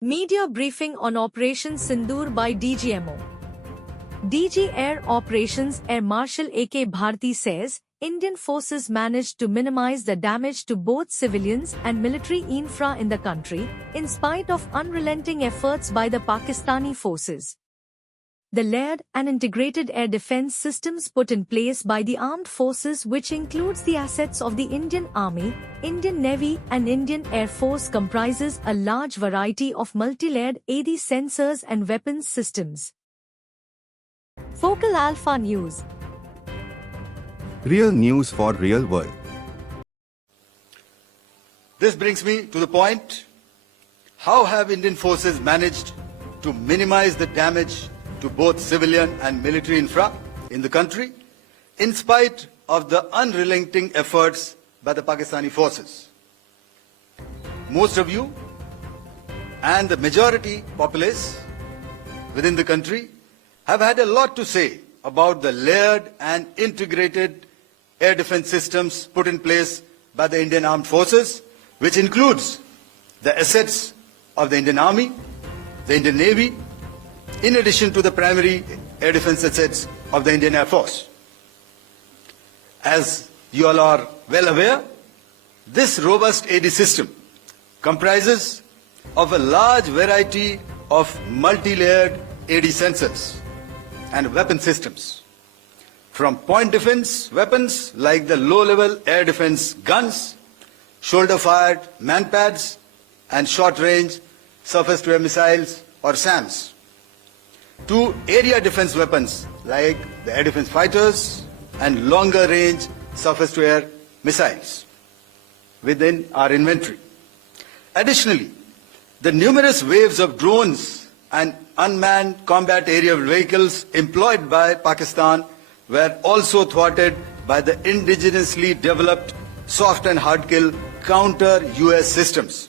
Media briefing on Operation Sindoor by DGMO. DG Air Operations Air Marshal A.K. Bharti says, Indian forces managed to minimize the damage to both civilians and military infra in the country, in spite of unrelenting efforts by the Pakistani forces. The layered and integrated air defense systems put in place by the armed forces, which includes the assets of the Indian Army, Indian Navy and Indian Air Force, comprises a large variety of multi-layered AD sensors and weapons systems. Focal Alpha News. Real news for real world. This brings me to the point: how have Indian forces managed to minimize the damage to both civilian and military infra in the country, in spite of the unrelenting efforts by the Pakistani forces? Most of you and the majority populace within the country have had a lot to say about the layered and integrated air defense systems put in place by the Indian Armed Forces, which includes the assets of the Indian Army, the Indian Navy, in addition to the primary air defense assets of the Indian Air Force. As you all are well aware, this robust AD system comprises of a large variety of multi-layered AD sensors and weapon systems, from point defense weapons like the low-level air defense guns, shoulder-fired manpads, and short-range surface-to-air missiles or SAMs, to area defense weapons like the air defense fighters and longer-range surface-to-air missiles within our inventory. Additionally, the numerous waves of drones and unmanned combat aerial vehicles employed by Pakistan were also thwarted by the indigenously developed soft and hard kill counter-US systems.